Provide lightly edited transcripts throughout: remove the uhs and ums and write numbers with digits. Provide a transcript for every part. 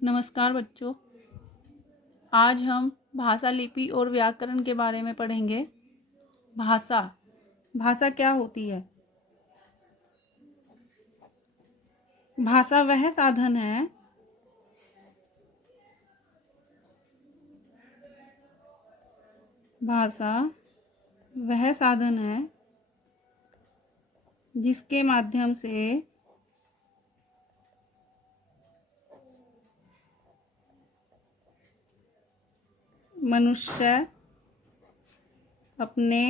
नमस्कार बच्चों। आज हम भाषा, लिपि और व्याकरण के बारे में पढ़ेंगे। भाषा भाषा क्या होती है? भाषा वह साधन है भाषा वह साधन है जिसके माध्यम से मनुष्य अपने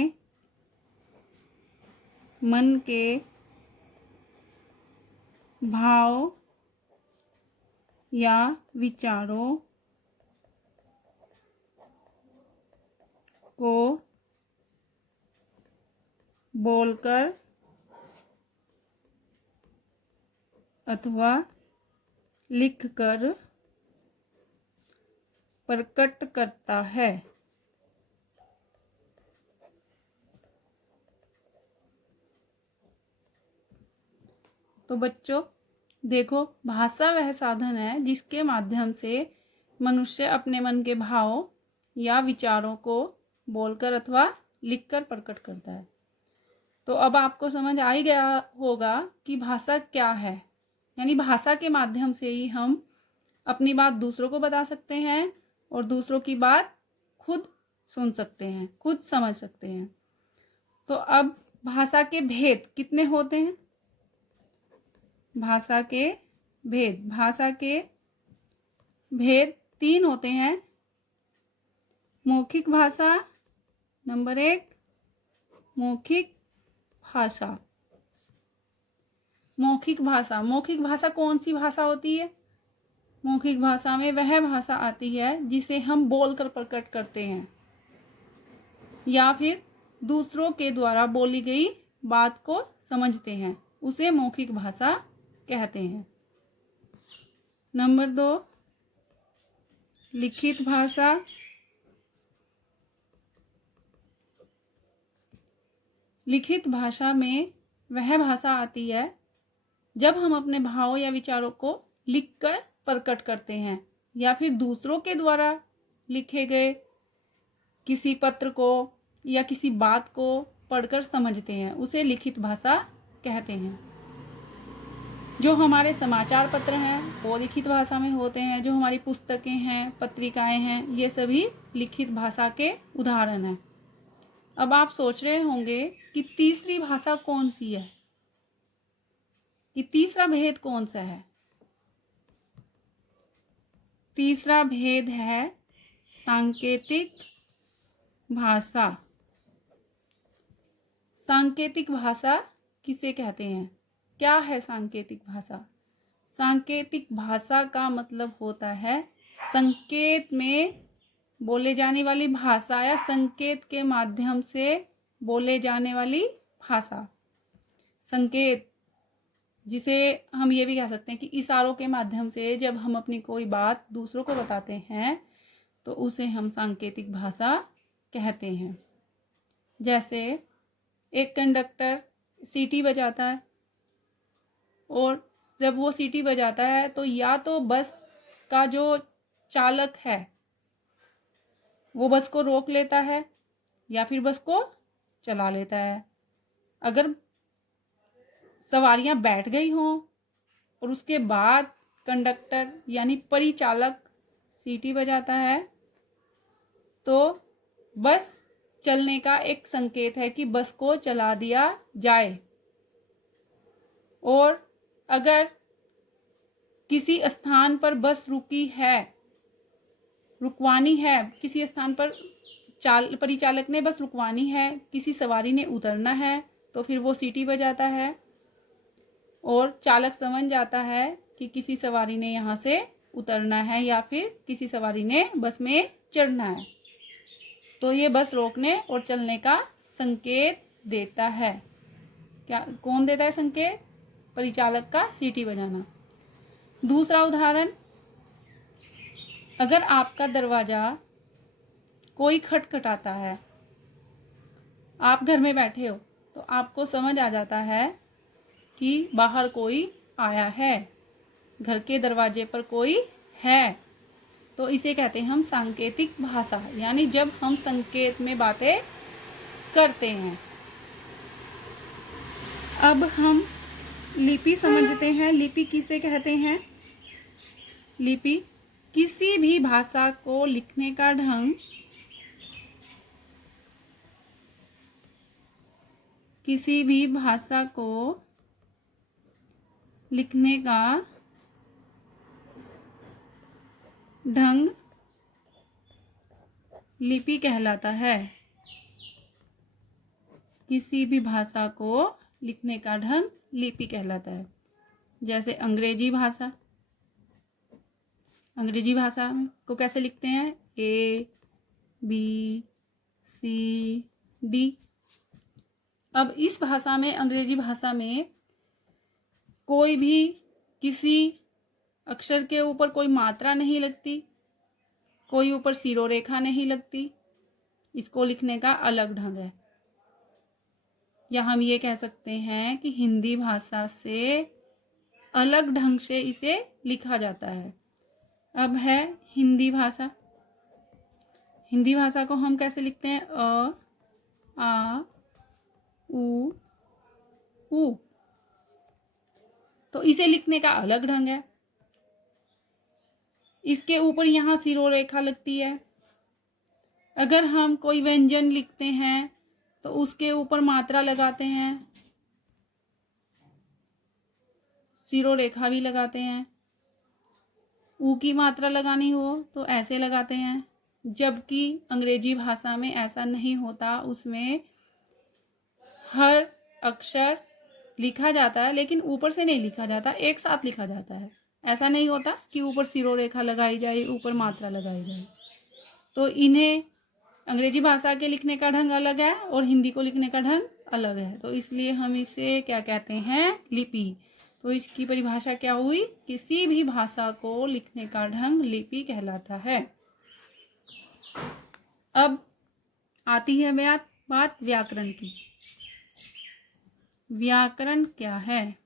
मन के भाव या विचारों को बोलकर अथवा लिखकर प्रकट करता है। तो बच्चों देखो, भाषा वह साधन है जिसके माध्यम से मनुष्य अपने मन के भाव या विचारों को बोलकर अथवा लिखकर प्रकट करता है। तो अब आपको समझ आ ही गया होगा कि भाषा क्या है। यानी भाषा के माध्यम से ही हम अपनी बात दूसरों को बता सकते हैं और दूसरों की बात खुद सुन सकते हैं, खुद समझ सकते हैं। तो अब भाषा के भेद कितने होते हैं? भाषा के भेद 3 होते हैं। मौखिक भाषा नंबर 1, मौखिक भाषा। मौखिक भाषा कौन सी भाषा होती है? मौखिक भाषा में वह भाषा आती है जिसे हम बोलकर प्रकट करते हैं या फिर दूसरों के द्वारा बोली गई बात को समझते हैं, उसे मौखिक भाषा कहते हैं। नंबर 2, लिखित भाषा। लिखित भाषा में वह भाषा आती है जब हम अपने भावों या विचारों को लिखकर प्रकट करते हैं या फिर दूसरों के द्वारा लिखे गए किसी पत्र को या किसी बात को पढ़कर समझते हैं, उसे लिखित भाषा कहते हैं। जो हमारे समाचार पत्र हैं वो लिखित भाषा में होते हैं। जो हमारी पुस्तकें हैं, पत्रिकाएं हैं, ये सभी लिखित भाषा के उदाहरण हैं। अब आप सोच रहे होंगे कि तीसरी भाषा कौन सी है, कि तीसरा भेद कौन सा है? तीसरा भेद है सांकेतिक भाषा। सांकेतिक भाषा किसे कहते हैं? क्या है सांकेतिक भाषा? सांकेतिक भाषा का मतलब होता है संकेत में बोले जाने वाली भाषा या संकेत के माध्यम से बोले जाने वाली भाषा। संकेत, जिसे हम ये भी कह सकते हैं कि इशारों के माध्यम से जब हम अपनी कोई बात दूसरों को बताते हैं तो उसे हम सांकेतिक भाषा कहते हैं। जैसे एक कंडक्टर सीटी बजाता है और जब वो सीटी बजाता है तो या तो बस का जो चालक है वो बस को रोक लेता है या फिर बस को चला लेता है। अगर सवारियां बैठ गई हों और उसके बाद कंडक्टर यानी परिचालक सीटी बजाता है तो बस चलने का एक संकेत है कि बस को चला दिया जाए। और अगर किसी स्थान पर बस रुकवानी है, किसी स्थान पर परिचालक ने बस रुकवानी है, किसी सवारी ने उतरना है, तो फिर वो सीटी बजाता है और चालक समझ जाता है कि किसी सवारी ने यहाँ से उतरना है या फिर किसी सवारी ने बस में चढ़ना है, तो ये बस रोकने और चलने का संकेत देता है। क्या कौन देता है संकेत? परिचालक का सीटी बजाना। दूसरा उदाहरण, अगर आपका दरवाजा कोई खटखटाता है, आप घर में बैठे हो तो आपको समझ आ जाता है कि बाहर कोई आया है, घर के दरवाजे पर कोई है, तो इसे कहते हैं हम सांकेतिक भाषा, यानी जब हम संकेत में बातें करते हैं। अब हम लिपि समझते हैं। लिपि किसे कहते हैं? लिपि किसी भी भाषा को लिखने का ढंग, किसी भी भाषा को लिखने का ढंग लिपि कहलाता है। किसी भी भाषा को लिखने का ढंग लिपि कहलाता है। जैसे अंग्रेजी भाषा, अंग्रेजी भाषा को कैसे लिखते हैं? ABCD। अब इस भाषा में, अंग्रेजी भाषा में, कोई भी किसी अक्षर के ऊपर कोई मात्रा नहीं लगती, कोई ऊपर सिरोरेखा नहीं लगती। इसको लिखने का अलग ढंग है। या हम ये कह सकते हैं कि हिंदी भाषा से अलग ढंग से इसे लिखा जाता है। अब है हिंदी भाषा। हिंदी भाषा को हम कैसे लिखते हैं? आ उ। तो इसे लिखने का अलग ढंग है। इसके ऊपर यहाँ सिरोरेखा लगती है। अगर हम कोई व्यंजन लिखते हैं तो उसके ऊपर मात्रा लगाते हैं, सिरोरेखा भी लगाते हैं। ऊ की मात्रा लगानी हो तो ऐसे लगाते हैं। जबकि अंग्रेजी भाषा में ऐसा नहीं होता। उसमें हर अक्षर लिखा जाता है, लेकिन ऊपर से नहीं लिखा जाता, एक साथ लिखा जाता है। ऐसा नहीं होता कि ऊपर सिरोरेखा लगाई जाए, ऊपर मात्रा लगाई जाए। तो इन्हें, अंग्रेजी भाषा के लिखने का ढंग अलग है और हिंदी को लिखने का ढंग अलग है। तो इसलिए हम इसे क्या कहते हैं? लिपि। तो इसकी परिभाषा क्या हुई? किसी भी भाषा को लिखने का ढंग लिपि कहलाता है। अब आती है बात व्याकरण की। व्याकरण क्या है?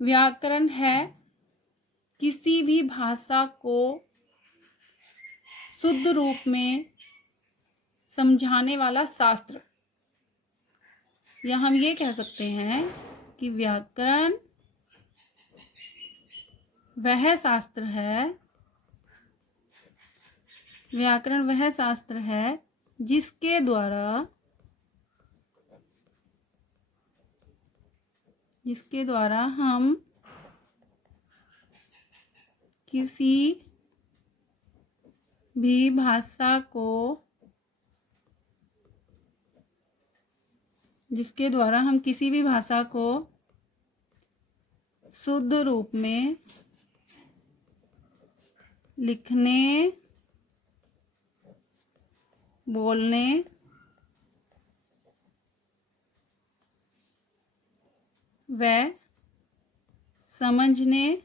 व्याकरण है किसी भी भाषा को शुद्ध रूप में समझाने वाला शास्त्र। या हम ये कह सकते हैं कि व्याकरण वह शास्त्र है, व्याकरण वह शास्त्र है जिसके द्वारा हम किसी भी भाषा को, जिसके द्वारा हम किसी भी भाषा को शुद्ध रूप में लिखने, बोलने, व समझने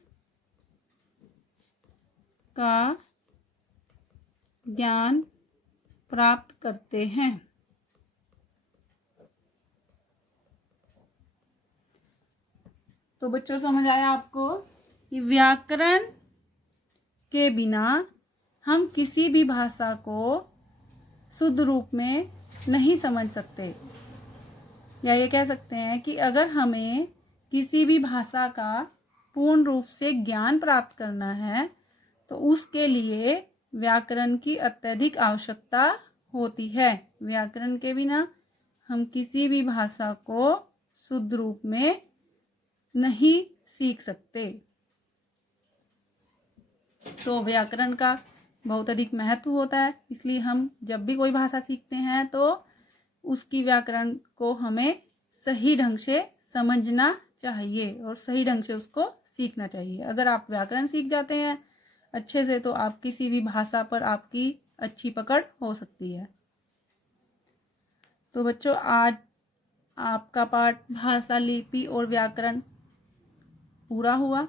का ज्ञान प्राप्त करते हैं। तो बच्चों, समझ आया आपको कि व्याकरण के बिना हम किसी भी भाषा को शुद्ध रूप में नहीं समझ सकते। या ये कह सकते हैं कि अगर हमें किसी भी भाषा का पूर्ण रूप से ज्ञान प्राप्त करना है तो उसके लिए व्याकरण की अत्यधिक आवश्यकता होती है। व्याकरण के बिना हम किसी भी भाषा को शुद्ध रूप में नहीं सीख सकते। तो व्याकरण का बहुत अधिक महत्व होता है। इसलिए हम जब भी कोई भाषा सीखते हैं तो उसकी व्याकरण को हमें सही ढंग से समझना चाहिए और सही ढंग से उसको सीखना चाहिए। अगर आप व्याकरण सीख जाते हैं अच्छे से तो आप किसी भी भाषा पर आपकी अच्छी पकड़ हो सकती है। तो बच्चों, आज आपका पाठ भाषा, लिपि और व्याकरण पूरा हुआ।